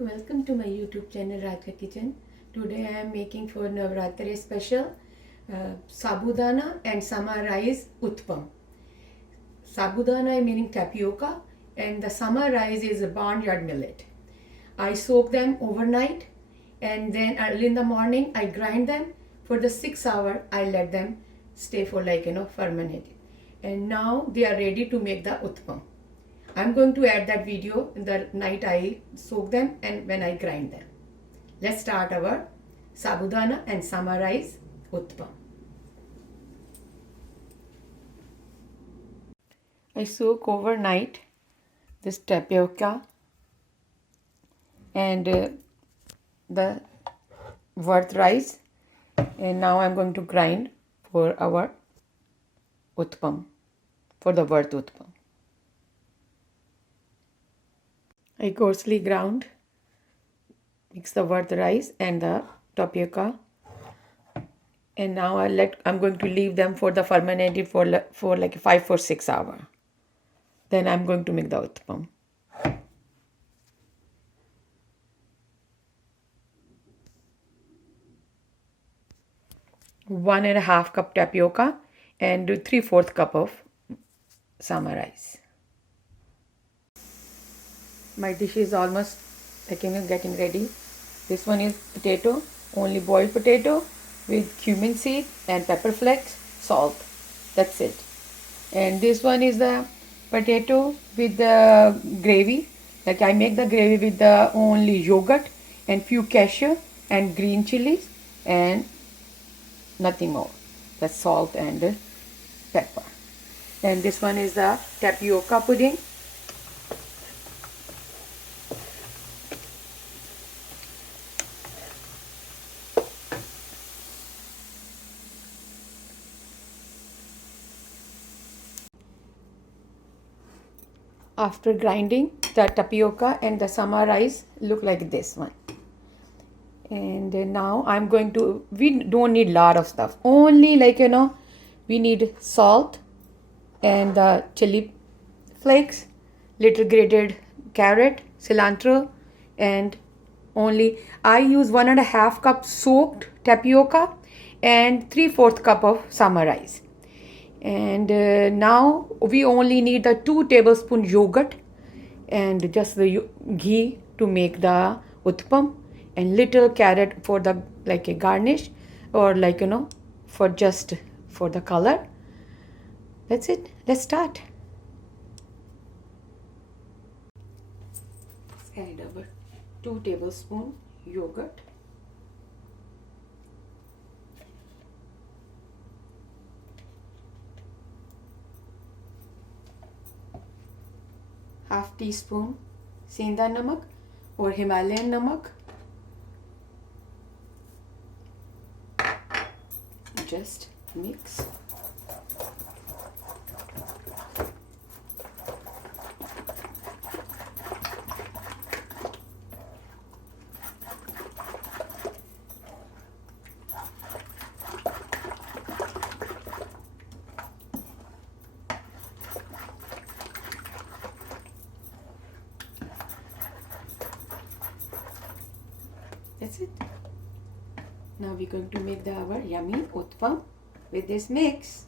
Welcome to my YouTube channel Radhika Kitchen. Today I am making for Navratri special sabudana and sama rice utpam. Sabudana meaning tapioca and the sama rice is a barnyard millet. I soak them overnight and then early in the morning I grind them. For the 6 hour I let them stay for fermented. And now they are ready to make the utpam. I'm going to add that video in the night I soak them and when I grind them. Let's start our sabudana and sama rice utpam. I soak overnight this tapioca and the worth rice, and now I'm going to grind for our utpam, for the worth utpam. I coarsely ground, mix the worth rice and the tapioca, and now I'm going to leave them for the fermented for like 5 or 6 hours. Then I'm going to make the utpam. One and a half cup tapioca and 3/4 cup of sama rice. My dish is almost getting ready. This one is potato, only boiled potato with cumin seed and pepper flakes, salt. That's it. And this one is the potato with the gravy. Like I make the gravy with the only yogurt and few cashew and green chilies and nothing more. That's salt and pepper. And this one is the tapioca pudding. After grinding, the tapioca and the sama rice look like this one. And now I'm going to, we don't need lot of stuff. Only we need salt and the chili flakes, little grated carrot, cilantro, and only I use 1.5 cup soaked tapioca and 3/4 cup of sama rice. And now we only need the 2 tablespoon yogurt and just the ghee to make the utpam, and little carrot for the like a garnish or for just for the color. That's it. Let's start. Let's add our 2 tablespoon yogurt. Half teaspoon सेंधा नमक or Himalayan namak. Just mix. That's it. Now we're going to make our yummy utpam with this mix.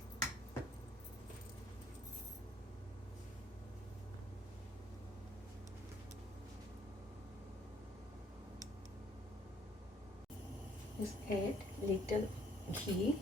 Just add little ghee.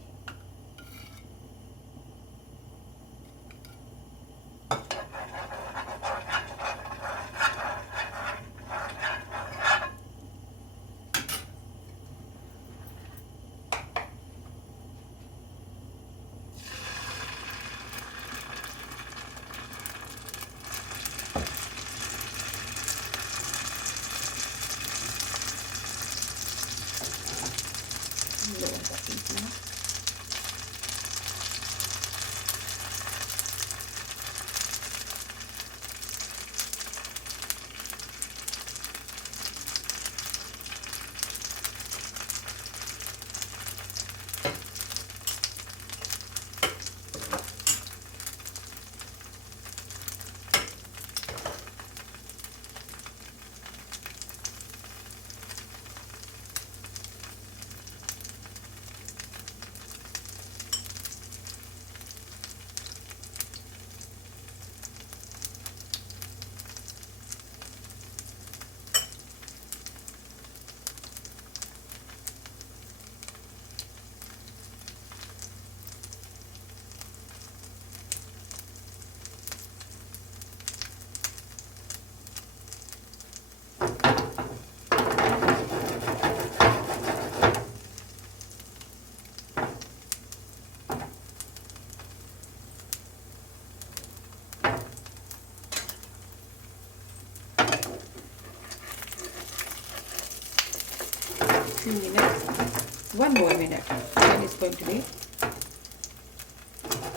few minutes, one more minute, then it's going to be,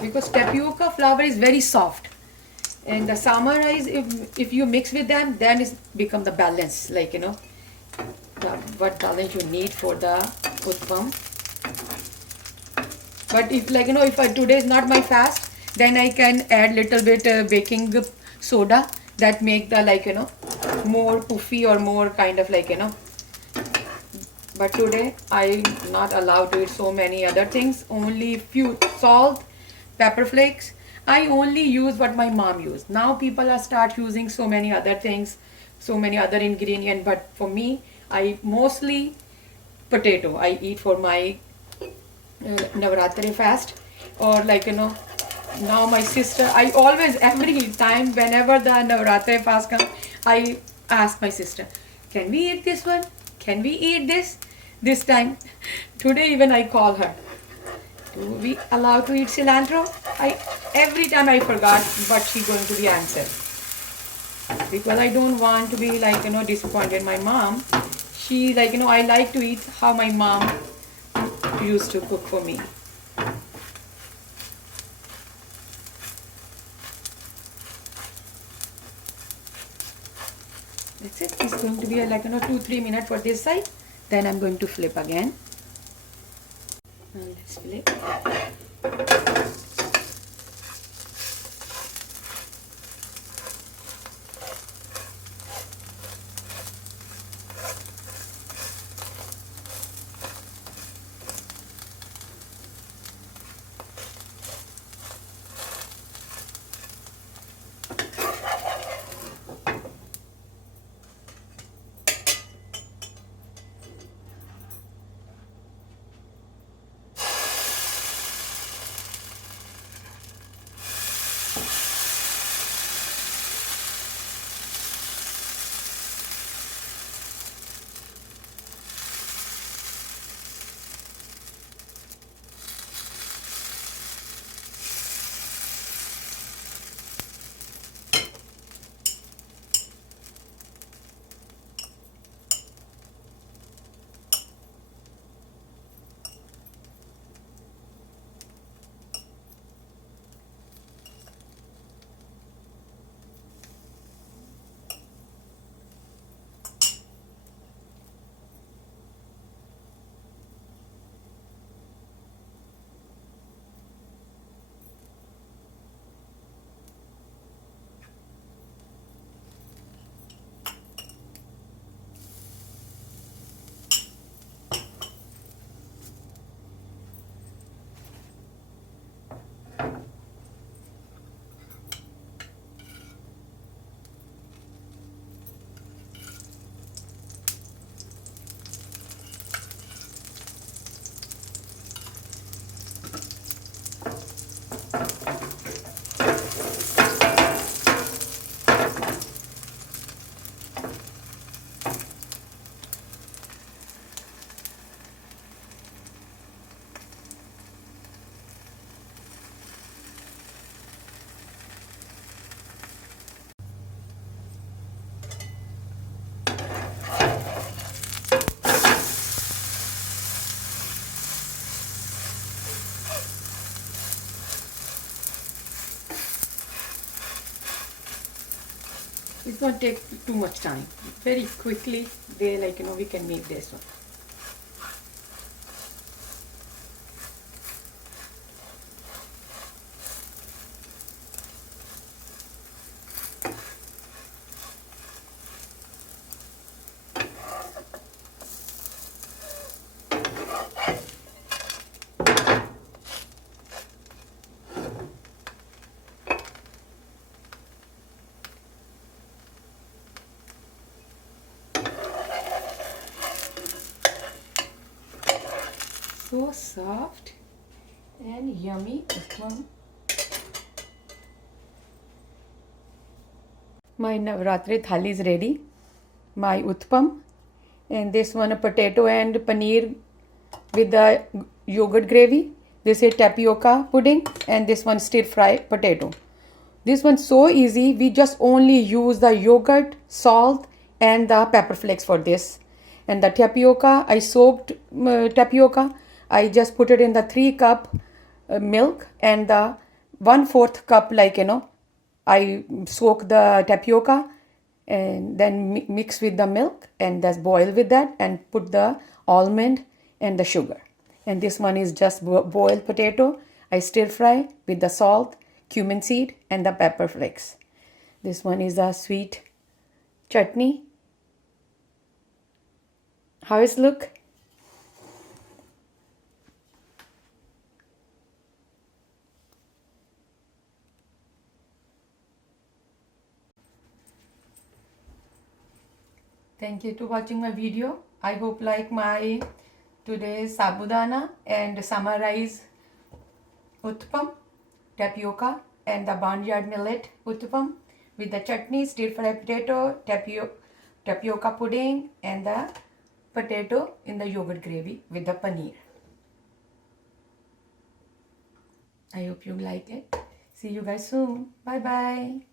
because tapioca flour is very soft, and the sama rice, if you mix with them, then it's become the balance, like, what balance you need for the utpam. But if, like, if today is not my fast, then I can add little bit baking soda, that make the, like, more puffy or more kind of, like, but today I'm not allowed to eat so many other things, only few salt, pepper flakes. I only use what my mom used. Now people are start using so many other things, so many other ingredients, but for me, I mostly potato I eat for my Navratri fast, or, like, now my sister, I always, every time whenever the Navratri fast comes, I ask my sister, can we eat this one, can we eat this time. Today even I call her, do we allow to eat cilantro? I Every time I forgot what she going to be answer, because I don't want to be, like, disappointed my mom. She, like, I like to eat how my mom used to cook for me. That's it. It's going to be like 2-3 minutes for this side. Then I'm going to flip again. And let's flip. It's not take too much time. Very quickly, they, like, we can make this one. So soft and yummy. My Navratri thali is ready. My utpam, and this one a potato and paneer with the yogurt gravy. This is tapioca pudding, and this one stir fry potato. This one's so easy. We just only use the yogurt, salt, and the pepper flakes for this. And the tapioca, I soaked tapioca. I just put it in the 3 cup milk, and the 1/4 cup, I soak the tapioca and then mix with the milk and just boil with that and put the almond and the sugar. And this one is just boiled potato. I stir fry with the salt, cumin seed, and the pepper flakes. This one is a sweet chutney. How is look? Thank you to watching my video. I hope like my today's sabudana and summarize uttapam, tapioca, and the barnyard millet uttapam with the chutney, stir fry potato, tapioca pudding, and the potato in the yogurt gravy with the paneer. I hope you like it. See you guys soon. Bye bye.